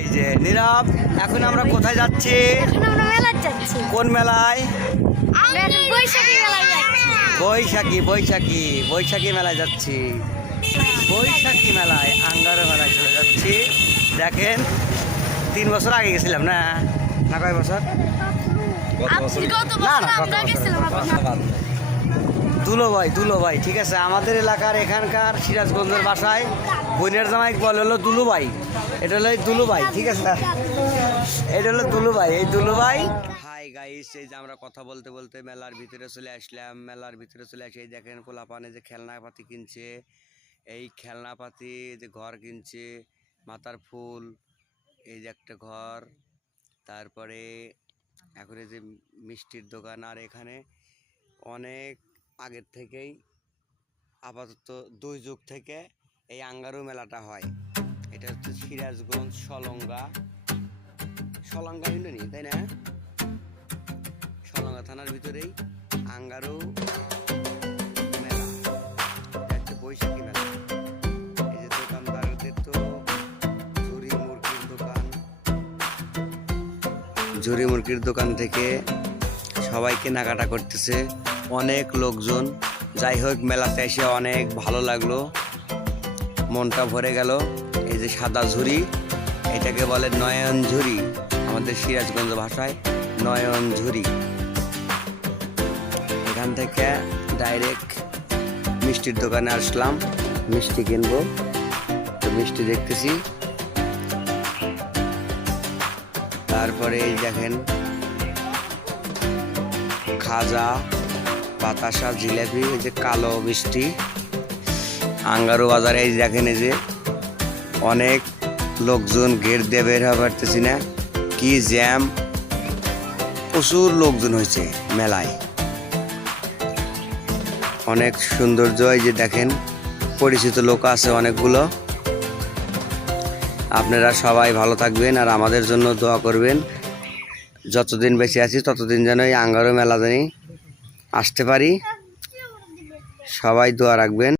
এই যে নীরব, এখন আমরা কোথায় যাচ্ছি? কোন মেলায়? বৈশাখী মেলায় যাচ্ছি। বৈশাখী মেলায়, আঙ্গারো মেলায় চলে যাচ্ছি। দেখেন, 3 বছর আগে গেছিলাম না কয় বছর? দুলো ভাই ঠিক আছে। আমাদের এলাকার এখানকার সিরাজগঞ্জের বাসায় বোনের জামাই বলে হলো দুলু ভাই। এটা হলো দুলু ভাই, ঠিক আছে। এটা হলো দুলু ভাই, এই দুলু ভাই। হাই গাইস, এই যে আমরা কথা বলতে বলতে মেলার ভিতরে চলে আসলাম। মেলার ভিতরে চলে আসে, এই দেখেন পোলাপানে যে খেলনাপাতি কিনছে। এই খেলনাপাতি যে ঘর কিনছে, মাথার ফুল, এই যে একটা ঘর। তারপরে এখন এই যে মিষ্টির দোকান। আর এখানে অনেক আগের থেকেই, আপাতত 2 যুগ থেকে এই আঙ্গারু মেলাটা হয়। এটা হচ্ছে সিরাজগঞ্জ সলঙ্গা ইউনিয়ন, তাই না? সলঙ্গা থানার ভিতরেই আঙ্গারু মেলা, এটা হচ্ছে বৈশাখী মেলা। এই যে দোকানদারদের তো ঝুরি মুরগির দোকান থেকে সবাই কেনাকাটা করতেছে, অনেক লোকজন। যাই হোক, মেলাতে এসে অনেক ভালো লাগলো, মনটা ভরে গেল। এই যে সাদা ঝুরি, এটাকে বলে নয়ন ঝুরি, আমাদের সিরাজগঞ্জ ভাষায় নয়ন ঝুরি। এখান থেকে ডাইরেক্ট মিষ্টির দোকানে আসলাম, মিষ্টি কিনবো। তো মিষ্টি দেখতেছি। তারপরে এই দেখেন খাজা, বাতাসা, জিলাপি, এই যে কালো মিষ্টি। আঙ্গারু বাজারে এই দেখেন, এই যে অনেক লোকজন, গেট দিয়ে বের হওয়া পারতেছি না, কি জ্যাম, প্রচুর লোকজন হয়েছে মেলায়। অনেক সৌন্দর্য, এই যে দেখেন পরিচিত লোক আছে অনেকগুলো। আপনারা সবাই ভালো থাকবেন আর আমাদের জন্য দোয়া করবেন। যতদিন বেঁচে আছি ততদিন যেন এই আঙ্গারু মেলা জানি আসতে পারি। সবাই দোয়া রাখবেন।